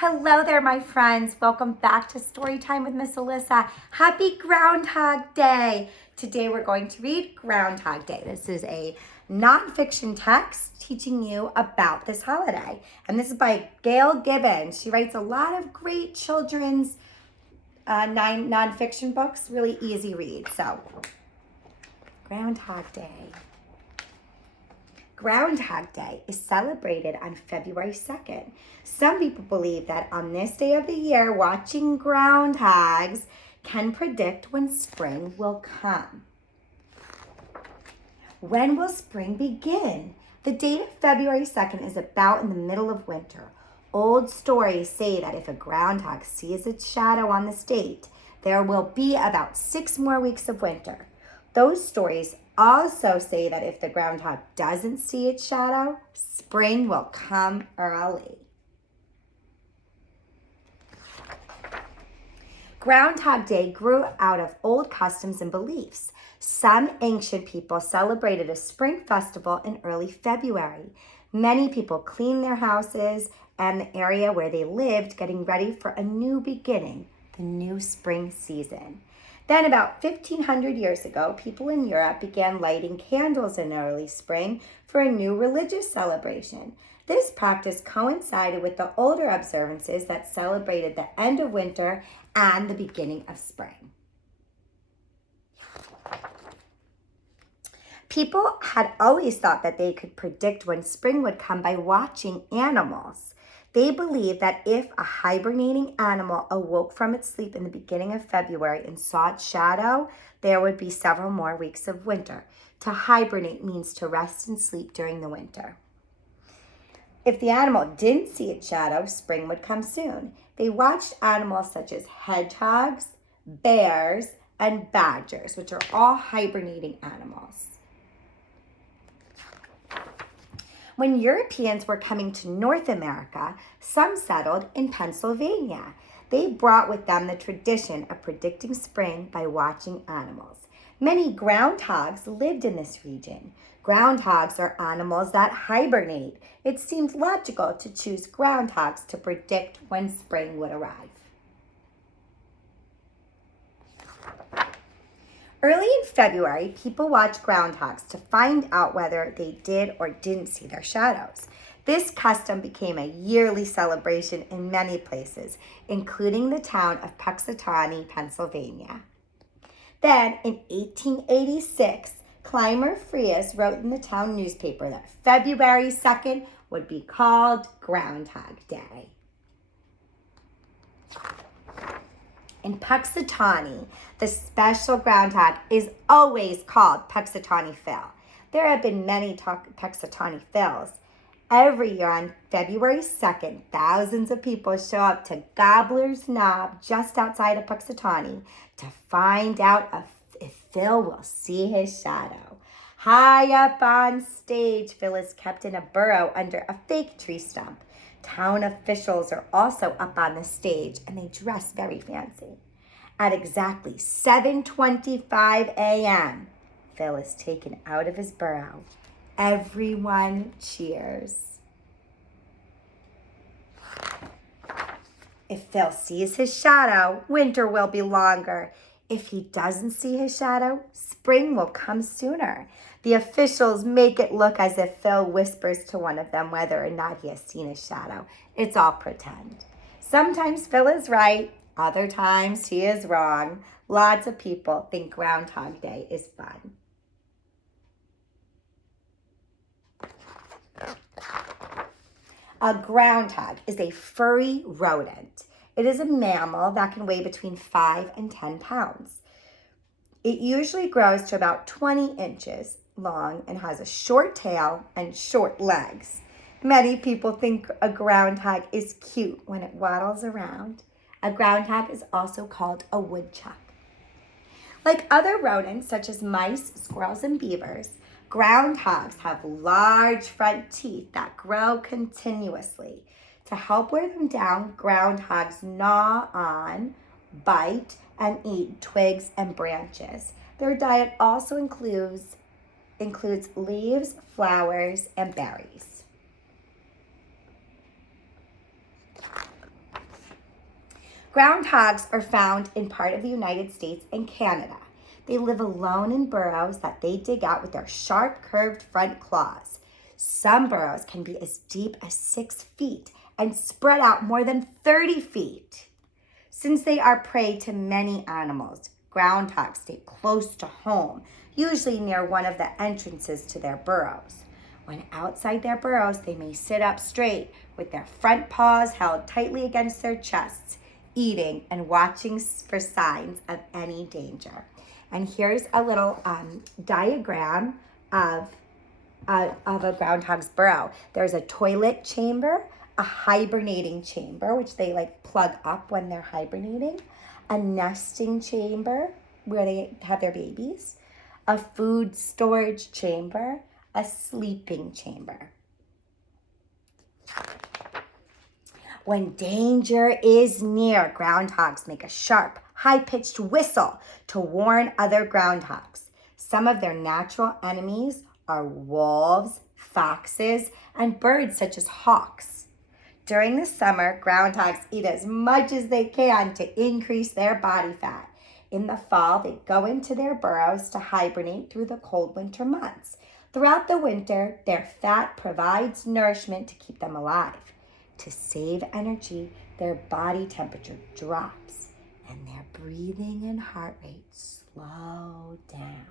Hello there, my friends. Welcome back to Storytime with Miss Alyssa. Happy Groundhog Day. Today we're going to read Groundhog Day. This is a nonfiction text teaching you about this holiday. And this is by Gail Gibbons. She writes a lot of great children's nonfiction books, really easy read. So, Groundhog Day. Groundhog Day is celebrated on February 2nd. Some people believe that on this day of the year, watching groundhogs can predict when spring will come. When will spring begin? The date of February 2nd is about in the middle of winter. Old stories say that if a groundhog sees its shadow on this date, there will be about 6 more weeks of winter. Those stories also say that if the groundhog doesn't see its shadow, spring will come early. Groundhog Day grew out of old customs and beliefs. Some ancient people celebrated a spring festival in early February. Many people cleaned their houses and the area where they lived, getting ready for a new beginning, the new spring season. Then about 1500 years ago, people in Europe began lighting candles in early spring for a new religious celebration. This practice coincided with the older observances that celebrated the end of winter and the beginning of spring. People had always thought that they could predict when spring would come by watching animals. They believed that if a hibernating animal awoke from its sleep in the beginning of February and saw its shadow, there would be several more weeks of winter. To hibernate means to rest and sleep during the winter. If the animal didn't see its shadow, spring would come soon. They watched animals such as hedgehogs, bears, and badgers, which are all hibernating animals. When Europeans were coming to North America, some settled in Pennsylvania. They brought with them the tradition of predicting spring by watching animals. Many groundhogs lived in this region. Groundhogs are animals that hibernate. It seemed logical to choose groundhogs to predict when spring would arrive. Early in February, people watched groundhogs to find out whether they did or didn't see their shadows. This custom became a yearly celebration in many places, including the town of Punxsutawney, Pennsylvania. Then, in 1886, climber Frias wrote in the town newspaper that February 2nd would be called Groundhog Day. In Punxsutawney, the special groundhog is always called Punxsutawney Phil. There have been many Punxsutawney Phils. Every year on February 2nd, thousands of people show up to Gobbler's Knob just outside of Punxsutawney to find out if Phil will see his shadow. High up on stage, Phil is kept in a burrow under a fake tree stump. Town officials are also up on the stage, and they dress very fancy. At exactly 7:25 a.m., Phil is taken out of his burrow. Everyone cheers. If Phil sees his shadow, winter will be longer. If he doesn't see his shadow, spring will come sooner. The officials make it look as if Phil whispers to one of them whether or not he has seen his shadow. It's all pretend. Sometimes Phil is right, other times he is wrong. Lots of people think Groundhog Day is fun. A groundhog is a furry rodent. It is a mammal that can weigh between 5 and 10 pounds. It usually grows to about 20 inches long and has a short tail and short legs. Many people think a groundhog is cute when it waddles around. A groundhog is also called a woodchuck. Like other rodents such as mice, squirrels, and beavers, groundhogs have large front teeth that grow continuously. To help wear them down, groundhogs gnaw on, bite, and eat twigs and branches. Their diet also includes leaves, flowers, and berries. Groundhogs are found in part of the United States and Canada. They live alone in burrows that they dig out with their sharp, curved front claws. Some burrows can be as deep as 6 feet and spread out more than 30 feet. Since they are prey to many animals, groundhogs stay close to home, usually near one of the entrances to their burrows. When outside their burrows, they may sit up straight with their front paws held tightly against their chests, eating and watching for signs of any danger. And here's a little diagram of a groundhog's burrow. There's a toilet chamber, a hibernating chamber, which they like plug up when they're hibernating, a nesting chamber where they have their babies, a food storage chamber, a sleeping chamber. When danger is near, groundhogs make a sharp, high-pitched whistle to warn other groundhogs. Some of their natural enemies are wolves, foxes, and birds such as hawks. During the summer, groundhogs eat as much as they can to increase their body fat. In the fall, they go into their burrows to hibernate through the cold winter months. Throughout the winter, their fat provides nourishment to keep them alive. To save energy, their body temperature drops and their breathing and heart rate slow down.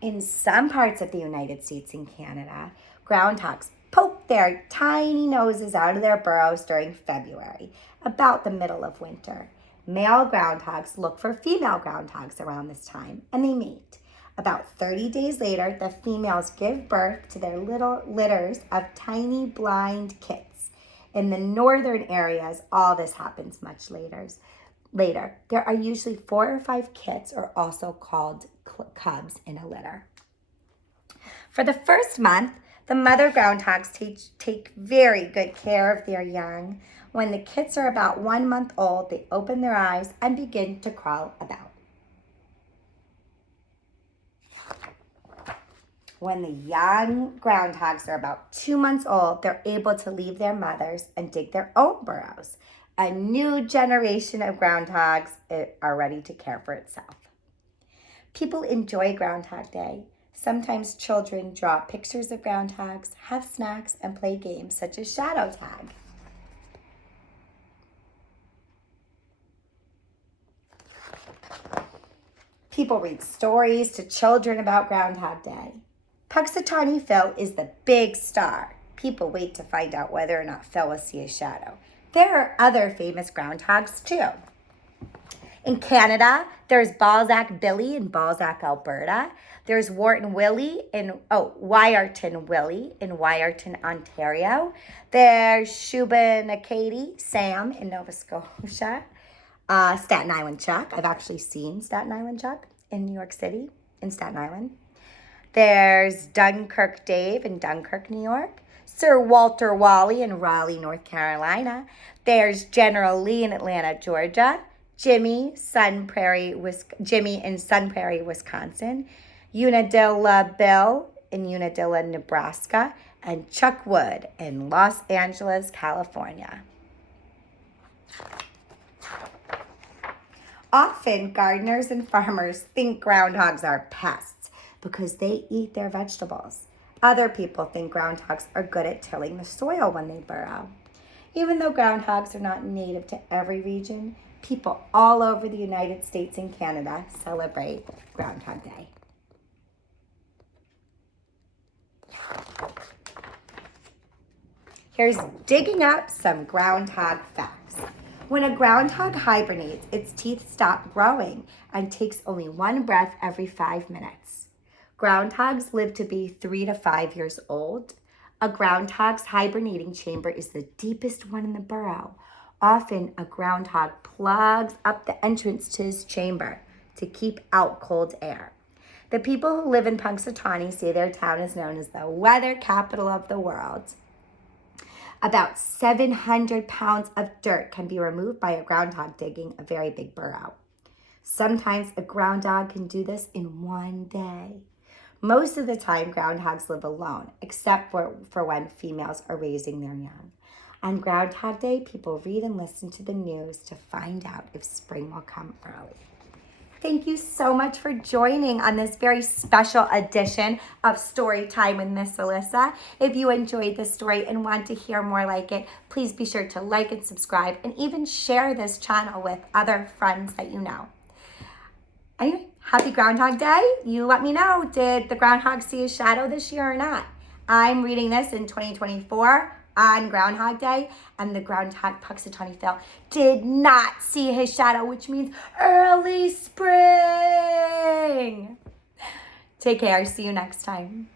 In some parts of the United States and Canada, groundhogs poke their tiny noses out of their burrows during February, about the middle of winter. Male groundhogs look for female groundhogs around this time, and they mate. About 30 days later, the females give birth to their little litters of tiny blind kits. In the northern areas, all this happens much later. There are usually 4 or 5 kits, or also called cubs, in a litter. For the first month, the mother groundhogs take very good care of their young. When the kits are about 1 month old, they open their eyes and begin to crawl about. When the young groundhogs are about 2 months old, they're able to leave their mothers and dig their own burrows. A new generation of groundhogs are ready to care for itself. People enjoy Groundhog Day. Sometimes children draw pictures of groundhogs, have snacks, and play games such as shadow tag. People read stories to children about Groundhog Day. Punxsutawney Phil is the big star. People wait to find out whether or not Phil will see a shadow. There are other famous groundhogs too. In Canada, there's Balzac Billy in Balzac, Alberta. There's Wyarton Willie in Wyarton, Ontario. There's Shubenacadie Sam in Nova Scotia. Staten Island Chuck. I've actually seen Staten Island Chuck in New York City, in Staten Island. There's Dunkirk Dave in Dunkirk, New York. Sir Walter Wally in Raleigh, North Carolina. There's General Lee in Atlanta, Georgia. Jimmy in Sun Prairie, Wisconsin. Unadilla Bill in Unadilla, Nebraska. And Chuck Wood in Los Angeles, California. Often, gardeners and farmers think groundhogs are pests because they eat their vegetables. Other people think groundhogs are good at tilling the soil when they burrow. Even though groundhogs are not native to every region, people all over the United States and Canada celebrate Groundhog Day. Here's digging up some groundhog facts. When a groundhog hibernates, its teeth stop growing and takes only 1 breath every 5 minutes. Groundhogs live to be 3 to 5 years old. A groundhog's hibernating chamber is the deepest one in the burrow. Often, a groundhog plugs up the entrance to his chamber to keep out cold air. The people who live in Punxsutawney say their town is known as the weather capital of the world. About 700 pounds of dirt can be removed by a groundhog digging a very big burrow. Sometimes a groundhog can do this in 1 day. Most of the time, groundhogs live alone, except for when females are raising their young. On Groundhog Day, people read and listen to the news to find out if spring will come early. Thank you so much for joining on this very special edition of Story Time with Miss Alyssa. If you enjoyed this story and want to hear more like it, please be sure to like and subscribe and even share this channel with other friends that you know. Anyway, happy Groundhog Day. You let me know, did the groundhog see his shadow this year or not? I'm reading this in 2024 on Groundhog Day, and the groundhog Punxsutawney Phil did not see his shadow, which means early spring. Take care. See you next time.